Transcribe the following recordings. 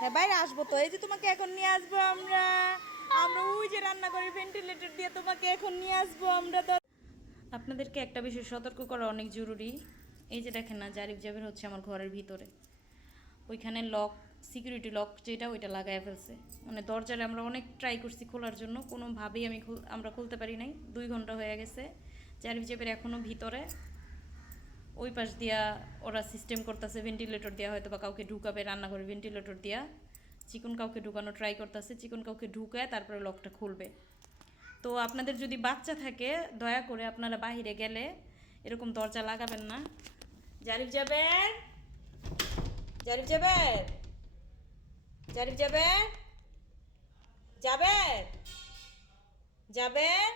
হ্যাঁ বাইরে আসব তো। এই যে তোমাকে এখন নিয়ে আসব আমরা। আমরা ওই যে রান্না করি ভেন্টিলেটর দিয়ে তোমাকে এখন নিয়ে আসব আমরা তো। আপনাদেরকে একটা বিষয় সতর্ক করা অনেক জরুরি। এই যে দেখেন না, জারিফ জাবির হচ্ছে আমার ঘরের ভিতরে। ওইখানে লক সিকিউরিটি লক যেটা, ওইটা লাগায় ফেলছে। মানে দরজালে আমরা অনেক ট্রাই করছি খোলার জন্য। কোনোভাবেই আমি আমরা খুলতে পারি নাই। দুই ঘণ্টা হয়ে গেছে। জারিফ জাবির এখনও ভিতরে। ওই পাশ দিয়া ওরা সিস্টেম করতেছে ভেন্টিলেটর দিয়া হয়তো বা কাউকে ঢুকাবে রান্নাঘরে ভেন্টিলেটর দিয়া। চিকন কাউকে ঢুকানো ট্রাই করতেছে, চিকন কাউকে ঢুকায় তারপরে লকটা খুলবে। তো আপনাদের যদি বাচ্চা থাকে, দয়া করে আপনারা বাইরে গেলে এরকম দরজা লাগাবেন না। জারিফ যাবেন জারিফ যাবেন জারিফ যাবেন যাবেন যাবেন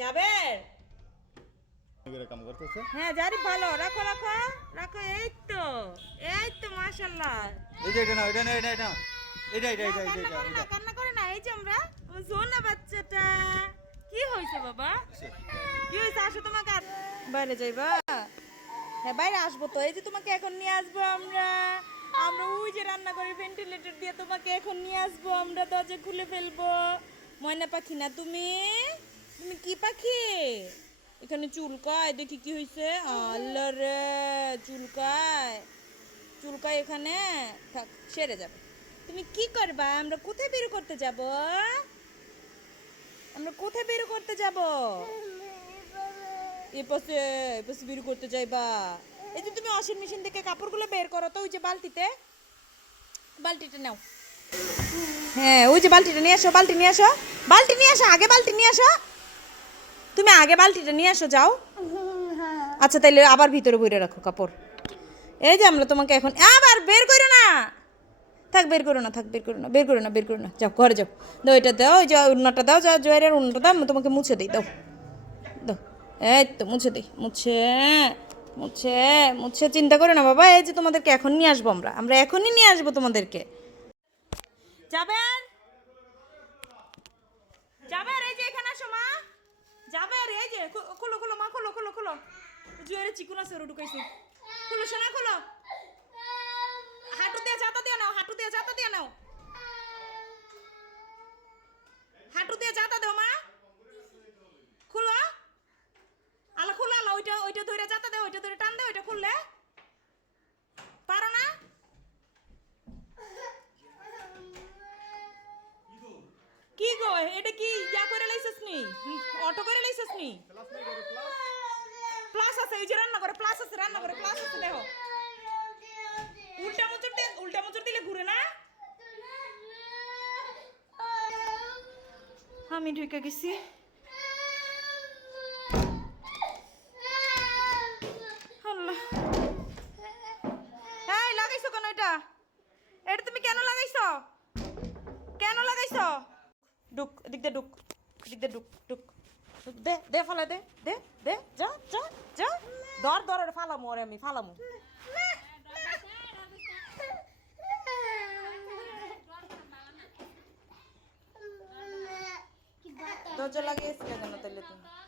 করে কাম করতেছে। হ্যাঁ জারিফ ভালো। রাখো রাখো রাখো এই তো এই তো মাশাল্লাহ এই যে এটা না এটা না এটা এটা এটা এটা এটা এটা করে না কান্না করে না এই যে আমরা সোনা বাচ্চাটা। কি হয়েছে বাবা? কি হয়েছে? আসো তোমাকে বাইরে যাইবা। হ্যাঁ বাইরে আসব তো। এই যে তোমাকে এখন নিয়ে আসব আমরা। আমরা ওই যে রান্না করি ভেন্টিলেটর দিয়ে তোমাকে এখন নিয়ে আসব। আমরা দরজা খুলে ফেলব। ময়না পাখি না তুমি? তুমি কি পাখি? এখানে চুলকায় দেখি কি হয়েছে আল্লাহ রে, চুলকায়। চুলকায় এখানে। থাক, সেরে যাবে। তুমি কি করবা? আমরা কোথায় বের করতে যাব? আমরা কোথায় বের করতে যাব? এ পাশে এ পাশে বের করতে যাইবা। এই যে তুমি ওয়াশিং মেশিন থেকে কাপড়গুলো বের করো তো, ওই যে বালতিতে। বালতিটা নাও। হ্যাঁ ওই যে বালতিটা নিয়ে আসো, বালতি নিয়ে আসো। বালতি নিয়ে আসো, আগে বালতি নিয়ে আসো। তুমি আগে বালতিটা নিয়ে আসো যাও। আচ্ছা তাইলে আবার ভিতরে বইরে রাখো কাপড়। এই যে আমরা তোমাকে এখন আবার বের করো না। থাক বের করো না থাক বের করো না বের করো না বের করো না। যাও ঘরে যাও। দাও এটা দাও ওই যে উন্নাটা দাও যা জয়ের উন্নাটা দাও তোমাকে মুছে দিই দাও। দাও। এই তো মুছে দিই মুছে মুছে মুছে। চিন্তা করো না বাবা এই যে তোমাদেরকে এখন নিয়ে আসব আমরা। আমরা এখনই নিয়ে আসব তোমাদেরকে। যাবেন? যাবেন এই যে এখানে আসো মা। যাবেন এই যে খুলো খুলো মা খুলো খুলো খুলো। জুয়ারে চিকুন আছে ওরা ঢুকাইছি। খুলো সোনা খুলো। হাঁটু দিয়ে যাতা দিয়ে নাও হাঁটু দিয়ে যাতা দিয়ে নাও। হাঁটু দিয়ে যাতা দাও মা। খুলো। আলা খুলো আলা ওইটা ওইটা ধরে যাতা দাও ওইটা ধরে টান দাও ওইটা খুললে। পারো না? কি গো? এটা কি? ইয়া করে লাইছিস নি অটো করে প্লাস আছে এই যে রান্না করে প্লাস আছে রান্না করে প্লাস আছে দেখো। উল্টা মোচর দিয়ে উল্টা মোচর দিলে ঘুরে না? আমি ঢুকে গেছি। এই লাগাইছো কেন এটা? এটা তুমি কেন লাগাইছো? কেন লাগাইছো? ডুক এদিক দে ডুক এদিক দে ডুক ডুক ডুক, দে দে ফালা, দে দে দে, যা যা যা। ধর ধর ফালামু, ওরে আমি ফালামু। দরজা লাগিয়েছিলে কেন তাহলে তুমি।